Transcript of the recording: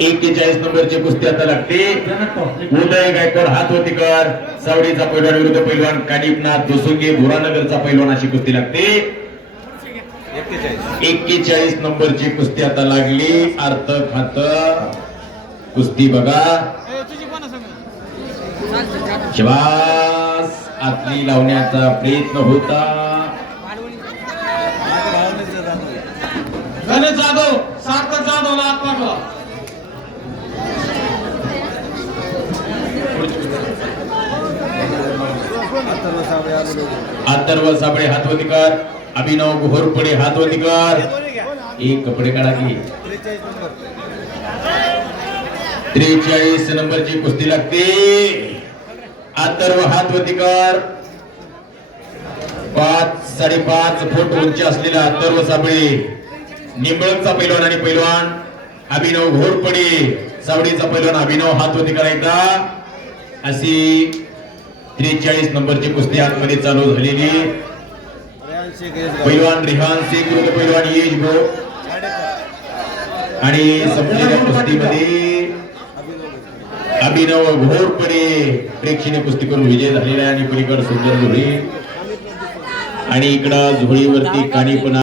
एक्केचाळीस नंबरची कुस्ती आता लागते. उदय गायकवाड हात होती कर. सावडीचा पैलवान विरुद्ध पैलवान कानिपनाथ दुसुंगे भुरानगरचा पैलवान अशी कुस्ती लागते. एक्केचाळीस नंबरची कुस्ती आता लागली. अर्थ खात. कुस्ती बघा. शिवास आतली लावण्याचा प्रयत्न होता. जाधव. सार्थक जाधवला आत्मा अथर्व साबळे? हातवतीकर अभिनव घोरपडे हातवतीकर एक कपडे काढा की. त्रेचाळीस नंबरची कुस्ती लागते. अथर्व हातवतीकर पाच साडेपाच फूट उंची असलेला अथर्व साबळे. निंबळकचा पैलवान आणि पैलवान. अभिनव घोरपडे. सावडीचा पैलवान अभिनव हातवती करायचा अशी त्रेचाळीस नंबरची कुस्ती आतमध्ये चालू झालेली पैलवान रिहान शेख विरुद्ध पैलवान येश भो. आणि संपलेल्या कुस्तीमध्ये अभिनव घोरपणे प्रेक्षणीय कुस्ती करून विजय झालेला आहे आणि पलीकडे सुंदर झोळी आणि इकडं झोळीवरती काणीपणा